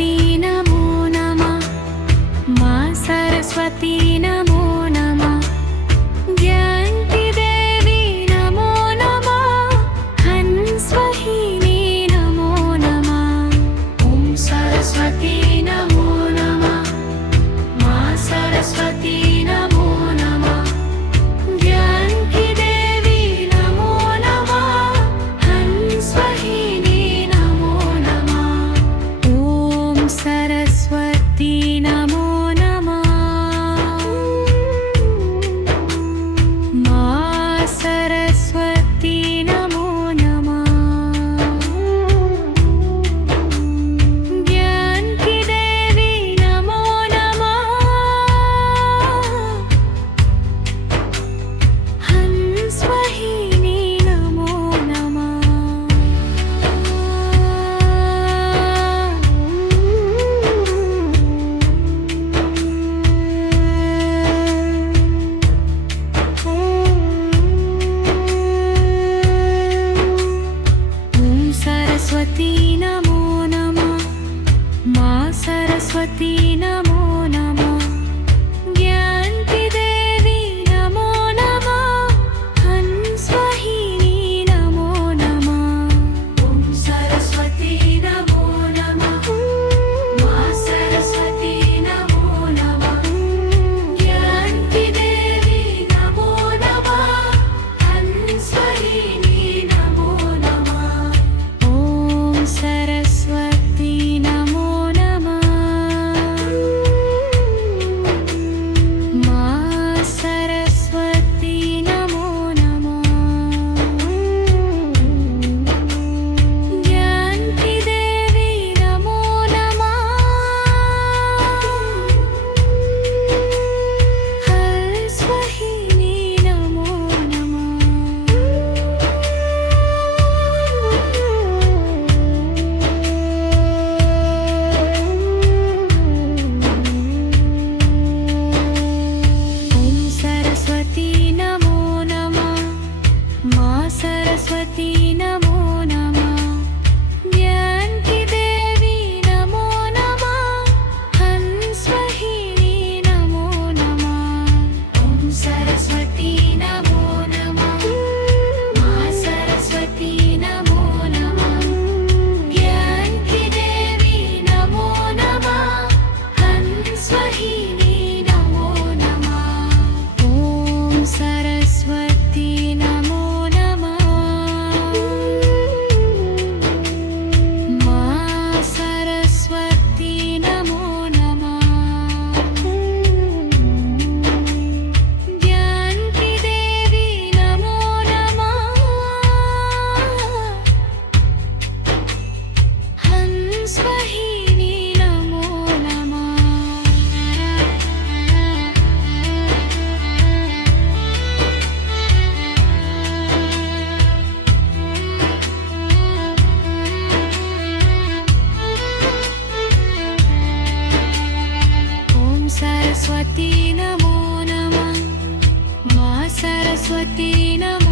सरस्वती नमो नमः। माँ सरस्वती नमो नमः। ज्ञानकी देवी नमो नमः। हंसवाहिनी नमो नमः। ओम सरस्वती नमो नमः। माँ सरस्वती नमो नमः। ज्ञानकी देवी नमो नमः। हंसवाहिनी नमो नमः। ओम सरस्वती नमो नमः। माँ सरस्वती नमो नमः। ज्ञानकी देवी नमो नमः। हंसवाहिनी नमो नमः। ओम सरस्वती नमो नमः। माँ सरस्वती नमो नमः। ज्ञानकी देवी नमो नमः। हंसवाहिनी नमो नमः। ओम सरस्वती नमो नमः। माँ सरस्वती नमो नमः। ज्ञानकी देवी नमो नमः। हंसवाहिनी नमो नमः। ओम सरस्वती नमो नमः। माँ सरस्वती नमो नमः। ज्ञानकी देवी नमो नमः। हंसवाहिनी नमो नमः। ओम सरस्वती नमो नमः। माँ सरस्वती नमो नमः। ज्ञानकी देवी नमो नमः। हंसवाहिनी नमो नमः। ओम सरस्वती नमो नमः। माँ सरस्वती नमो नमः। ज्ञानकी देवी नमो नमः। हंसवाहिनी नमो नमः। ओम सरस्वती नमो नमः। माँ सरस्वती नमो नमः। ज्ञानकी देवी नमो नमः। हंसवाहिनी नमो नमः। ओम सरस्वती नमो नमः। माँ सरस्वती नमो